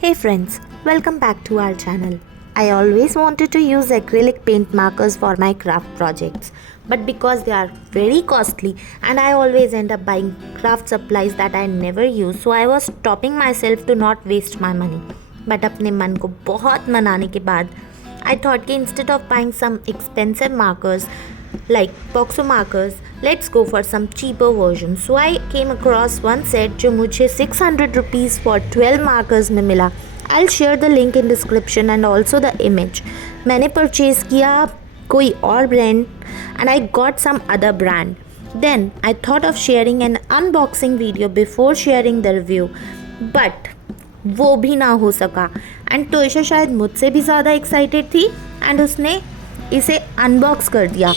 Hey friends, welcome back to our channel. I always wanted to use acrylic paint markers for my craft projects, but because they are very costly and I always end up buying craft supplies that I never use, so I was stopping myself to not waste my money. But अपने मन को बहुत मनाने के बाद I thought कि instead of buying some expensive markers like boxo markers, let's go for some cheaper versions. So I came across one set जो मुझे 600 rupees for 12 markers में मिला. I'll share the link in description and also the image. मैंने purchase किया कोई और brand and I got some other brand. Then I thought of sharing an unboxing video before sharing the review, but वो भी ना हो सका and तोयशा शायद मुझसे भी ज़्यादा एक्साइटेड थी एंड उसने इसे अनबॉक्स कर दिया.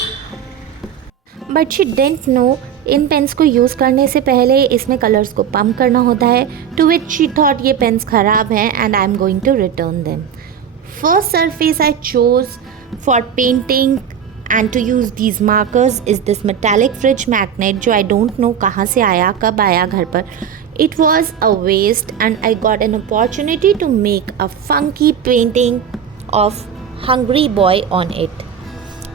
बट शी डेंट नो इन पेन्स को यूज़ करने से पहले इसमें कलर्स को पम्प करना होता है, टू विच शी थॉट ये पेन्स ख़राब हैं and I am going to return them. First surface I chose for painting and to use these markers is this metallic fridge magnet जो आई डोंट नो कहाँ से आया, कब आया घर पर. It was a waste and I got an opportunity to make a funky painting of hungry boy on it.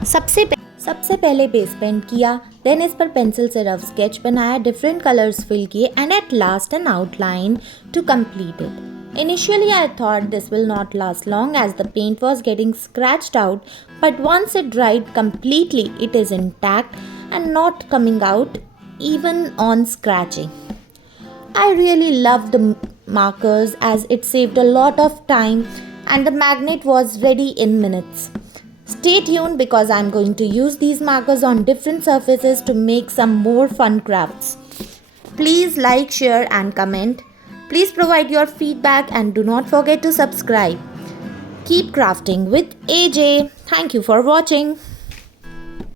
सबसे पहले बेस पेंट किया, देन इस पर पेंसिल से रफ स्केच बनाया, डिफरेंट कलर्स फिल किए and at last an outline to complete it. Initially I thought this will not last long as the paint was getting scratched out, but once it dried completely it is intact and not coming out even on scratching. I really loved the markers as it saved a lot of time and the magnet was ready in minutes. Stay tuned because I'm going to use these markers on different surfaces to make some more fun crafts. Please like, share and comment. Please provide your feedback and do not forget to subscribe. Keep crafting with AJ. Thank you for watching.